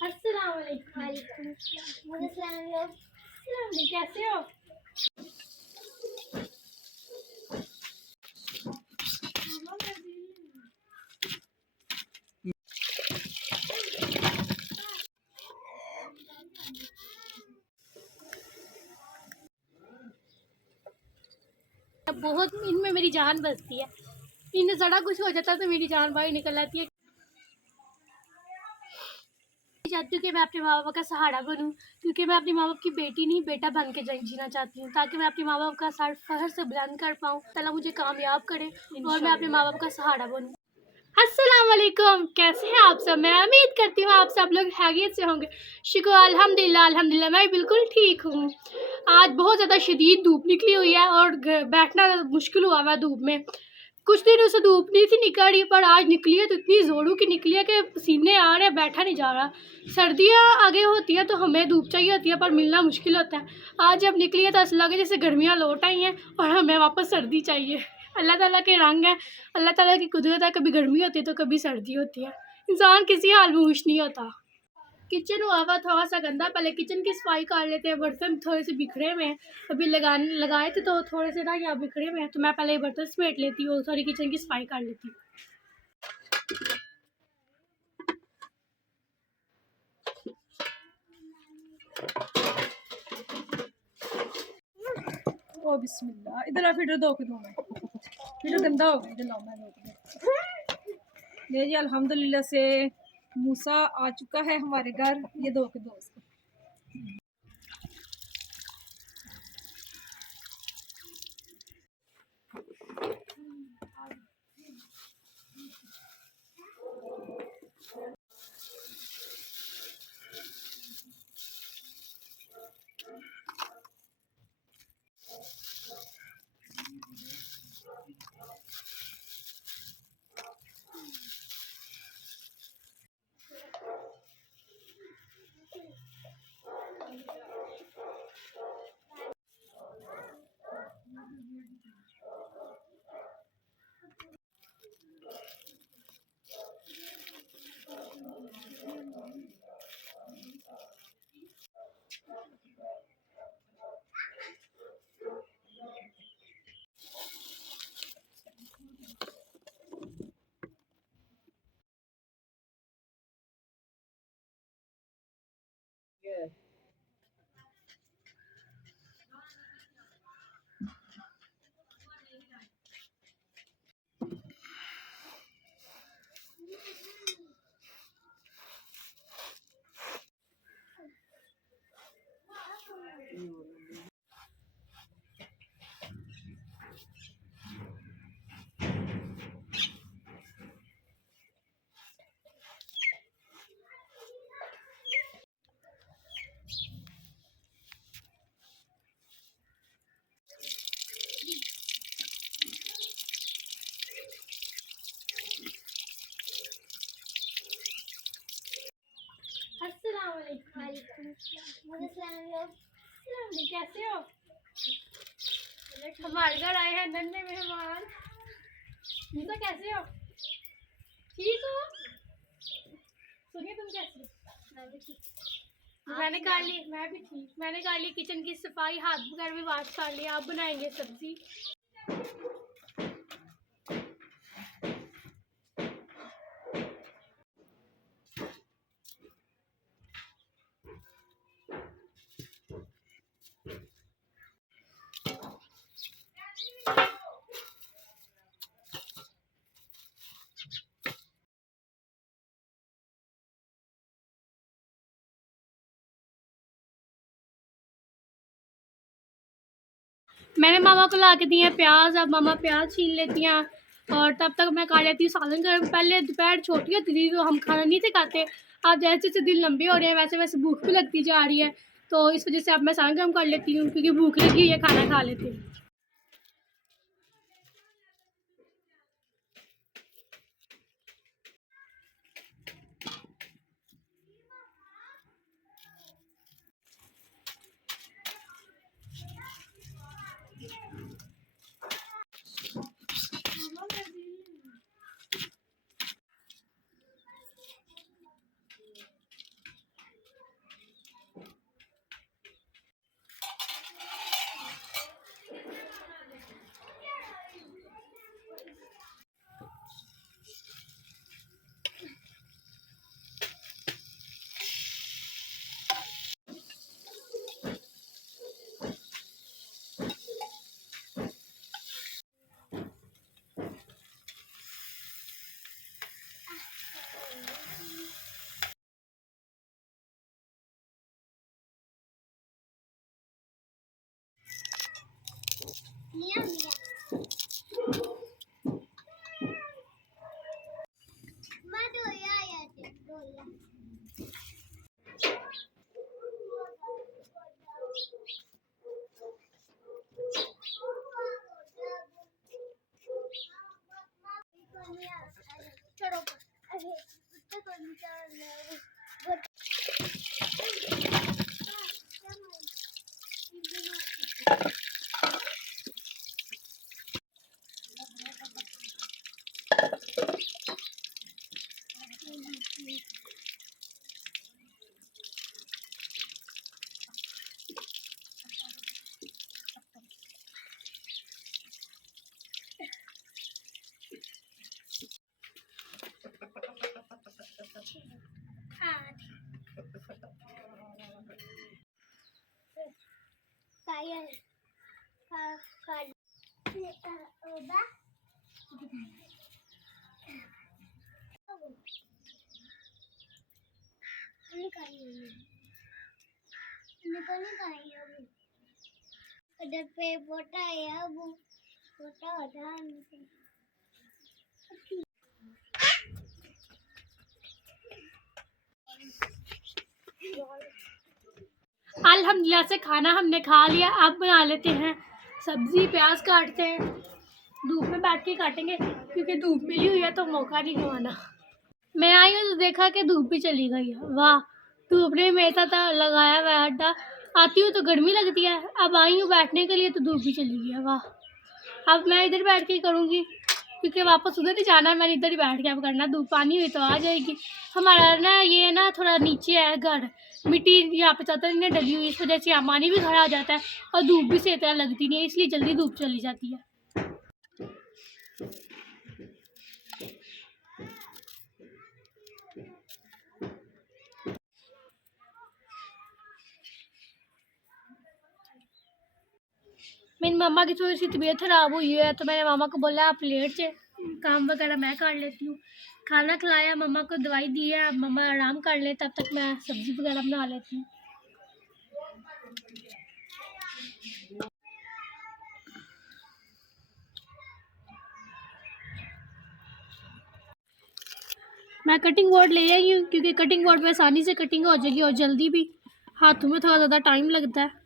अस्सलाम वालेकुम। वालेकुम अस्सलाम लोग। कैसे हो? बहुत इनमें मेरी जान बसती है। इनमें ज़रा कुछ हो जाता है तो मेरी जान बाहर निकल आती है। चाहती हूँ कि मैं अपने माँ बाप का सहारा बनूँ, क्योंकि मैं अपने माँ बाप की बेटी नहीं बेटा बन के जीना चाहती हूँ, ताकि मैं अपने माँ बाप का सर फहर से बुलंद कर पाऊँ। ताला मुझे कामयाब करे और मैं अपने माँ बाप का सहारा बनूँ। अस्सलाम वालेकुम, कैसे हैं आप सब? मैं उम्मीद करती हूँ आप सब लोग खैरियत से होंगे। शुक्र अल्हम्दुलिल्लाह अल्हम्दुलिल्लाह मैं बिल्कुल ठीक हूँ। आज बहुत ज़्यादा शदीद धूप निकली हुई है और बैठना मुश्किल हुआ हुआ धूप में। कुछ दिन उसे धूप नहीं थी निकल रही, पर आज निकली है तो इतनी ज़ोरों की निकली है कि पसीने आ रहे हैं, बैठा नहीं जा रहा। सर्दियाँ आगे होती हैं तो हमें धूप चाहिए होती है, पर मिलना मुश्किल होता है। आज जब निकली है तो ऐसा लगे जैसे गर्मियाँ लौट आई हैं और हमें वापस सर्दी चाहिए। अल्लाह ताला के रंग है, अल्लाह ताला की कुदरत है, कभी गर्मी होती है तो कभी सर्दी होती है। इंसान किसी हाल में खुश नहीं होता। किचन हुआ हुआ थोड़ा सा गंदा, पहले किचन की सफाई कर लेते हैं। बर्तन थोड़े से बिखरे हुए हैं, अभी लगाए थे तो थोड़े से ना यहाँ बिखरे हुए हैं, तो मैं पहले बर्तन समेट लेती हूँ, थोड़ी किचन की सफाई कर लेती हूँ। ओ बिस्मिल्लाह, इधर आ फिर दो के दो में फिर गंदा हो गया। इधर लाओ, मैं ये जी अल्हम्दुलिल्लाह से मूसा आ चुका है हमारे घर। ये दो के दो इसको। अस्सलाम वालेकुम। वालेकुम अस्सलाम लोग। कैसे हो? हमारे घर आए हैं नन्हे मेहमान। मूसा कैसे हो? ठीक हो? सुनिए तुम कैसे हो? मैं भी ठीक। मैंने कर ली, मैं भी ठीक। मैंने कर ली किचन की सफाई, हाथ वगैरह भी वाश कर लिया। आप बनाएंगे सब्जी। मैंने मामा को ला के दिए हैं प्याज, अब मामा प्याज छील लेती हैं और तब तक मैं खा लेती हूँ सालन गर्म। पहले दोपहर छोटी होती थी तो हम खाना नहीं थे खाते, अब जैसे जैसे दिन लंबे हो रहे हैं वैसे वैसे भूख भी लगती जा रही है, तो इस वजह से अब मैं सालन गर्म कर लेती हूँ, क्योंकि भूख लगी हुई है, खाना खा लेती हूँ। उधर पे बोटा है वो बोटा होता है अल्हम्दुलिल्लाह से खाना हमने खा लिया। अब बना लेते हैं सब्ज़ी, प्याज काटते हैं। धूप में बैठ के काटेंगे क्योंकि धूप मिली हुई है तो मौका नहीं गंवाना। मैं आई हूँ तो देखा कि धूप भी चली गई है। वाह, धूप ने मेरे साथ लगाया हुआ है अड्डा। आती हूँ तो गर्मी लगती है, अब आई हूँ बैठने के लिए तो धूप भी चली गई है। वाह, अब मैं इधर बैठ के करूँगी क्योंकि वापस उधर ही जाना है। मैंने इधर ही बैठ के अब करना। धूप पानी हुई तो आ जाएगी। हमारा ना ये ना थोड़ा नीचे है घर, मिट्टी यहाँ पे ज़्यादा नहीं डली हुई, इस वजह से यहाँ पानी भी खड़ा आ जाता है और धूप भी सही तरह लगती नहीं है, इसलिए जल्दी धूप चली जाती है। मेरी मामा की थोड़ी सी तबीयत ख़राब हुई है तो मैंने मामा को बोला आप लेट से, काम वगैरह मैं कर लेती हूँ। खाना खिलाया, मामा को दवाई दी है, अब मामा आराम कर ले, तब तक मैं सब्ज़ी वगैरह बना लेती हूँ। मैं कटिंग बोर्ड ले आई हूँ क्योंकि कटिंग बोर्ड पे आसानी से कटिंग हो जाएगी और जल्दी भी। हाथों में थोड़ा ज़्यादा टाइम लगता है।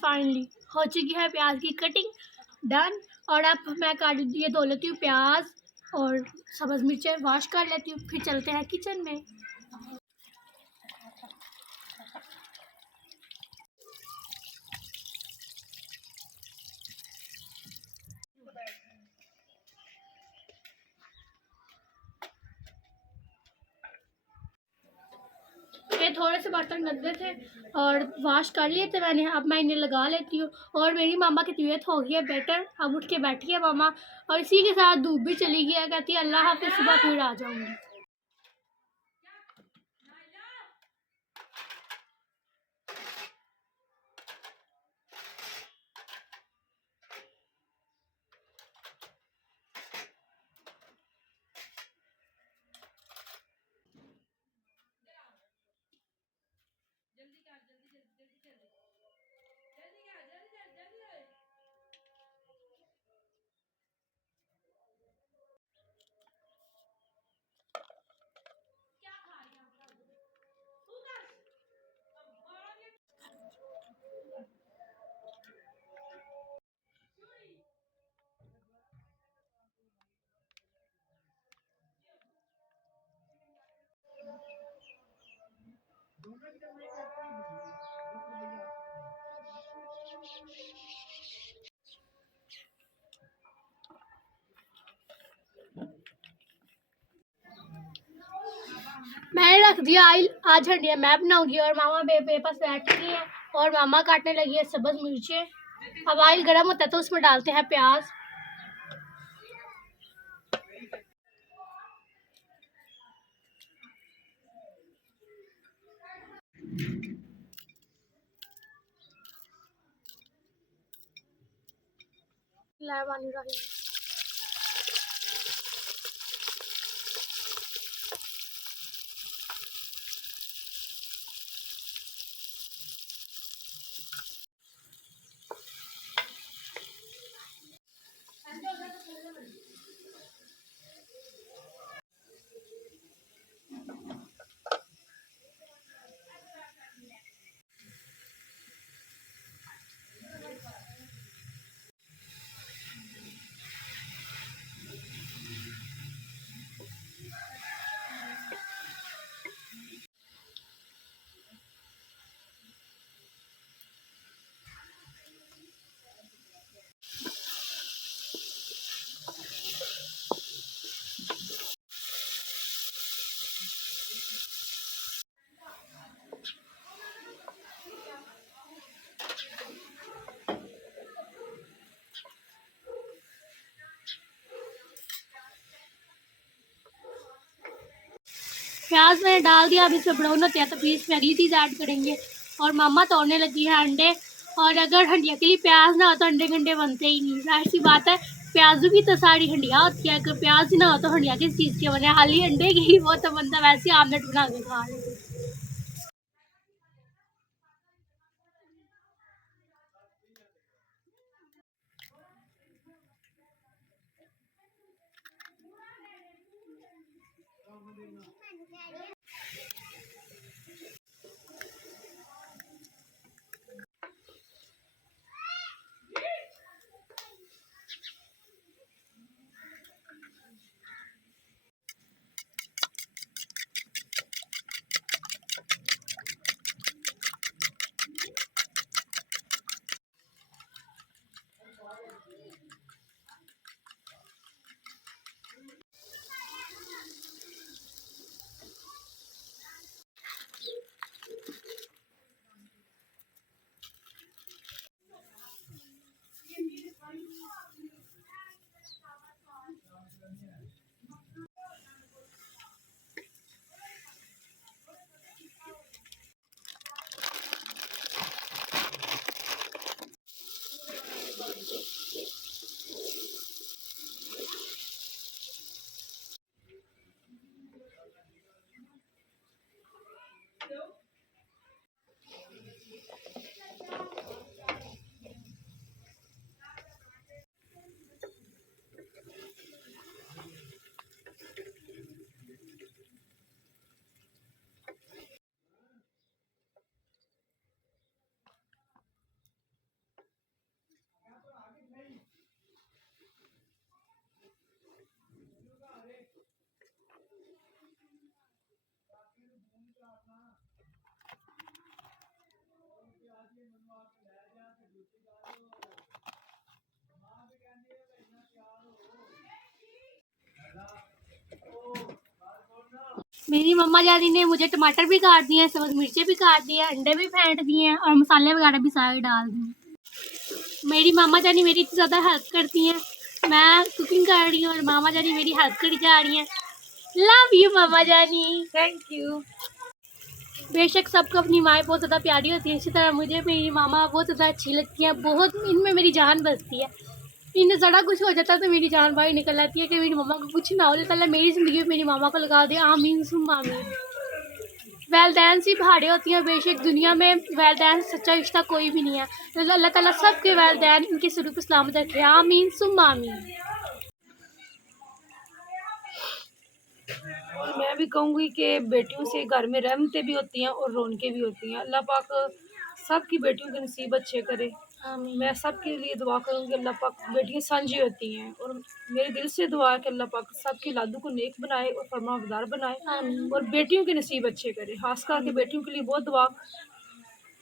फाइनली हो चुकी है प्याज की कटिंग डन। और अब मैं काट ये धो लेती हूँ प्याज और सब्ज़ मिर्चें वॉश कर लेती हूँ, फिर चलते हैं किचन में। ये थोड़े से बर्तन गंदे थे और वॉश कर लिए थे मैंने, अब मैं इन्हें लगा लेती हूँ। और मेरी मामा की तबीयत हो गई है बेटर, अब उठ के बैठी है मामा और इसी के साथ धूप भी चली गई है। कहती है अल्लाह हाफ़िज़, सुबह फिर आ जाऊँगी। मैंने रख दिया आइल। आज हंडिया मैं बनाऊंगी और मामा मेरे पास बैठ गई है और मामा काटने लगी है सब्ज मिर्चें। अब आइल गर्म होता है तो उसमें डालते हैं प्याज। प्याज मैंने डाल दिया। अब इसमें ब्राउन होते हैं तो फिर इसमें अगली चीज़ ऐड करेंगे। और मामा तोड़ने लगी है अंडे। और अगर हंडिया के लिए प्याज ना हो तो अंडे गंडे बनते ही नहीं, जाहिर सी बात है। प्याजों की तो सारी हंडिया होती है, अगर प्याज ही ना हो तो हंडिया किस चीज़ की बने, खाली अंडे की। वो तो बंदा वैसे आमलेट बना के खा ले। मेरी मम्मा जानी ने मुझे टमाटर भी काट दिए हैं, सब्ज मिर्चें भी काट दी हैं, अंडे भी फेंट दिए हैं और मसाले वगैरह भी सारे डाल दिए। मेरी मामा जानी मेरी इतनी ज़्यादा हेल्प करती हैं। मैं कुकिंग कर रही हूँ और मामा जानी मेरी हेल्प करी जा रही हैं। लव यू मामा जानी। Thank you. बेशक सबको अपनी माएँ बहुत ज़्यादा प्यारी होती है, इसी तरह मुझे मेरी मामा बहुत ज़्यादा अच्छी लगती हैं। बहुत इनमें मेरी जान बसती है। इन्हें ज़रा कुछ हो जाता है तो मेरी जान बाहर निकल आती है कि मेरी मम्मा को कुछ ना हो। अल्लाह ताला मेरी ज़िंदगी में मेरी मामा को लगा दे, आमीन सुम्मा आमीन। वैलदैन सी भाड़े होती हैं, बेशक दुनिया में वैलदैन से सच्चा रिश्ता कोई भी नहीं है। अल्लाह ताला सबके वैलदैन इनके सरूप पे सलामत रखे, आमीन सुम्मा आमीन। और मैं भी कहूँगी कि बेटियों से घर में रहमतें भी होती हैं और रौनकें भी होती हैं। अल्लाह पाक सबकी बेटियों के नसीब अच्छे करे। मैं सबके लिए दुआ करूँगी, अल्लाह पाक बेटियाँ सांझी होती हैं और मेरे दिल से दुआ है कि अल्लाह पाक सबकी लादू को नेक बनाए और फरमाबरदार बनाए और बेटियों के नसीब अच्छे करे। खास करके बेटियों के लिए बहुत दुआ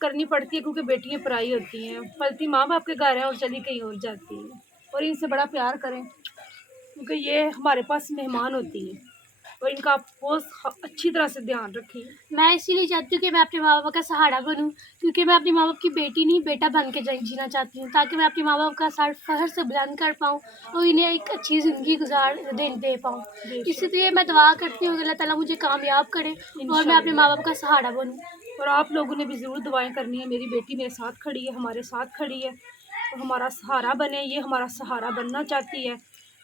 करनी पड़ती है क्योंकि बेटियाँ पराई होती हैं, पलती माँ बाप के घर हैं और चली कहीं और जाती हैं। और इनसे बड़ा प्यार करें क्योंकि ये हमारे पास मेहमान होती हैं। और इनका आप बहुत अच्छी तरह से ध्यान रखिए। मैं इसीलिए चाहती हूँ कि मैं अपने माँ बाप का सहारा बनूँ, क्योंकि मैं अपने माँ बाप की बेटी नहीं बेटा बन के जीना चाहती हूँ, ताकि मैं अपने माँ बाप का सर फखर से बुलंद कर पाऊँ और इन्हें एक अच्छी ज़िंदगी दे पाऊँ। इसलिए मैं दुआ करती हूँ कि अल्लाह ताला मुझे कामयाब करे और मैं अपने माँ बाप का सहारा बनूँ। और आप लोगों ने भी ज़रूर दुआएं करनी है। मेरी बेटी मेरे साथ खड़ी है, हमारे साथ खड़ी है, तो हमारा सहारा बने। ये हमारा सहारा बनना चाहती है,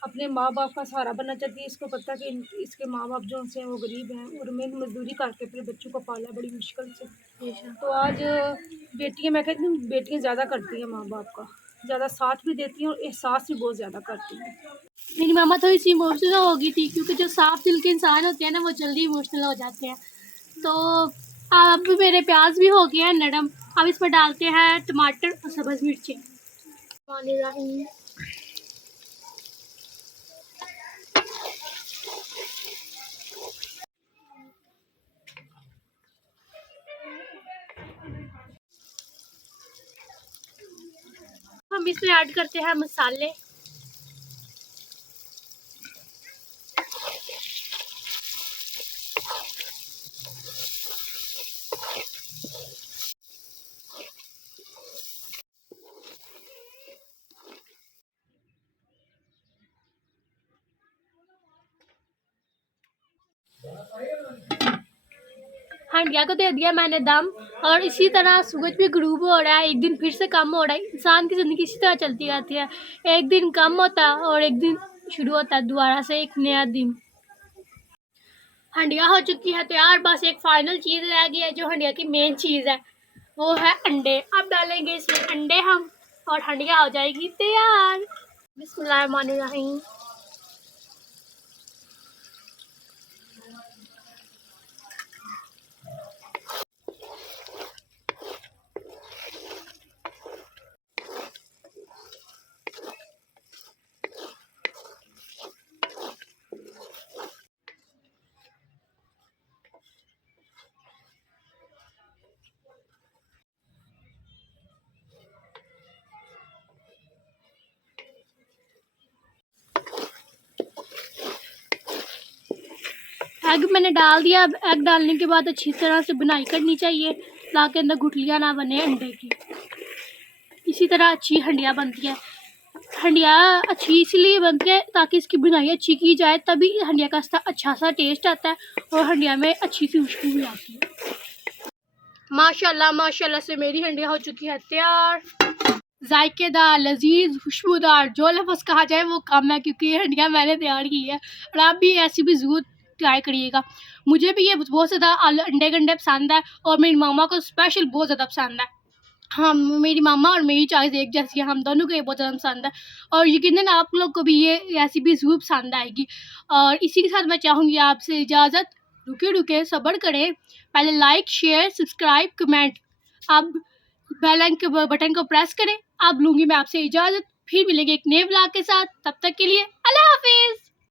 अपने माँ बाप का सहारा बनना चाहती है। इसको पता कि इसके माँ बाप जो हैं वो गरीब हैं और मेहनत मजदूरी करके अपने बच्चों को पाला बड़ी मुश्किल से। तो आज बेटियाँ, मैं कहती हूँ बेटियाँ ज़्यादा करती हैं माँ बाप का, ज़्यादा साथ भी देती हैं और एहसास भी बहुत ज़्यादा करती हैं। मेरी मामा थोड़ी सी इमोशनल हो गई थी, क्योंकि जो साफ दिल के इंसान होते हैं ना वो जल्दी इमोशनल हो जाते हैं। तो अब मेरे प्याज भी हो गए हैं नरम। अब इसमें डालते हैं टमाटर और सब्ज़ मिर्ची। हम इसमें ऐड करते हैं मसाले। हंडिया को दे दिया मैंने दम, और इसी तरह सूरज भी ग्रूब हो रहा है, एक दिन फिर से कम हो रहा है। इंसान की ज़िंदगी इसी तरह चलती रहती है, एक दिन कम होता है और एक दिन शुरू होता है दोबारा से एक नया दिन। हंडिया हो चुकी है तैयार, बस एक फाइनल चीज़ रह गई है जो हंडिया की मेन चीज़ है, वो है अंडे। अब डालेंगे इसमें अंडे हम और हंडिया हो जाएगी तैयार। बिस्मिल्लाहिर्रहमानिर्रहीम। एग मैंने डाल दिया। अब एग डालने के बाद अच्छी तरह से बुनाई करनी चाहिए ताकि अंदर गुठलियाँ ना बने अंडे की। इसी तरह अच्छी हंडिया बनती है। हंडिया अच्छी इसलिए बनती है ताकि इसकी बुनाई अच्छी की जाए, तभी हंडिया का अच्छा सा टेस्ट आता है और हंडिया में अच्छी सी खुशबू भी आती है। माशाल्लाह माशाल्लाह से मेरी हंडिया हो चुकी है तैयार। जायकेदार, लजीज, खुशबूदार, जो लफ्ज़ कहा जाए वो कम है, क्योंकि ये हंडिया मैंने तैयार की है और आप भी ऐसी भी ज़रूर ट्राई करिएगा। मुझे भी ये बहुत ज़्यादा अंडे गंडे पसंद है और मेरी मामा को स्पेशल बहुत ज़्यादा पसंद है। हाँ, मेरी मामा और मेरी चॉइस एक जैसी है, हम दोनों को ये बहुत ज़्यादा पसंद है और यकीनन आप लोग को भी ये रेसिपी ज़रूर पसंद आएगी। और इसी के साथ मैं चाहूँगी आपसे इजाज़त। रुके रुके सब्र करें, पहले लाइक शेयर सब्सक्राइब कमेंट, अब बेल आइकन बटन को प्रेस करें। अब लूँगी मैं आपसे इजाज़त, फिर मिलेंगे एक नए व्लॉग के साथ। तब तक के लिए अल्लाह हाफिज़।